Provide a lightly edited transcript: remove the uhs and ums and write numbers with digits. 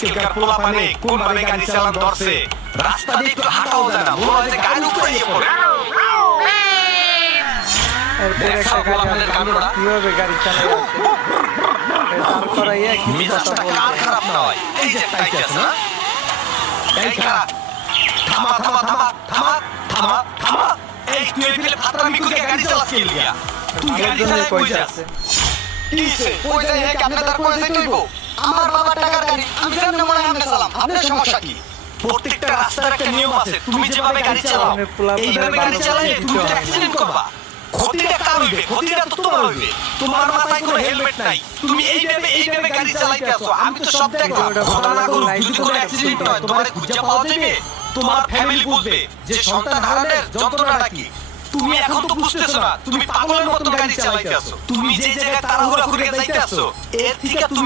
আজকালকার পোলাপানে কোন ভাবে গাড়ি চালান ধরছে, রাস্তা দিয়ে একটু হাঁটাও যায় না, মনে হয় যে গাড়ির উপরে গিয়ে পড়ে। দেখছো পোলাপানের কাণ্ডটা? কিভাবে গাড়ি চালায় তারপরে মেজাজটা কার খারাপ না হয়? এই যে টাইট আছে না, এই খারাপ। থামা থামা থামা থামা থামা থামা। এই তুই এই ফেলে ফাতরামি করে গাড়ি চালাচ্ছিস কি লিয়া? তুই গাড়ি চালায় কই যাস? কিসে কই যাই হে? আপনি তার কই যাই তুইবো? আমার বাবার টাকার গাড়ি, আমি যেমন মনে হয় চালাম, আপনার সমস্যা কি? প্রত্যেকটা রাস্তার একটা নিয়ম আছে, তুমি যেভাবে গাড়ি চালাও এইভাবে গাড়ি চালালে তুমি তো অ্যাক্সিডেন্ট করবা। ক্ষতিটা কার হইবে? ক্ষতিটা তো তোমার হইবে। তোমার মাথায় কোনো হেলমেট নাই, তুমি এইভাবে গাড়ি চালাইতে আসো, আমি তো সব দেখলাম। ঘটনা করো, যদি কোনো অ্যাক্সিডেন্ট হয় তোমার খুঁজে পাওয়া যাবে, তোমার ফ্যামিলি বুঝবে যে সন্তান হারানোর যন্ত্রণাটা কি। তুমি এখন তো বুঝতেছো না, তুমি পাগলের মতো গাড়ি চালাইতে আসো। তুমি যে জায়গায় তাড়াহুড়া করে যাইতে আসো, এর থেকে তুমি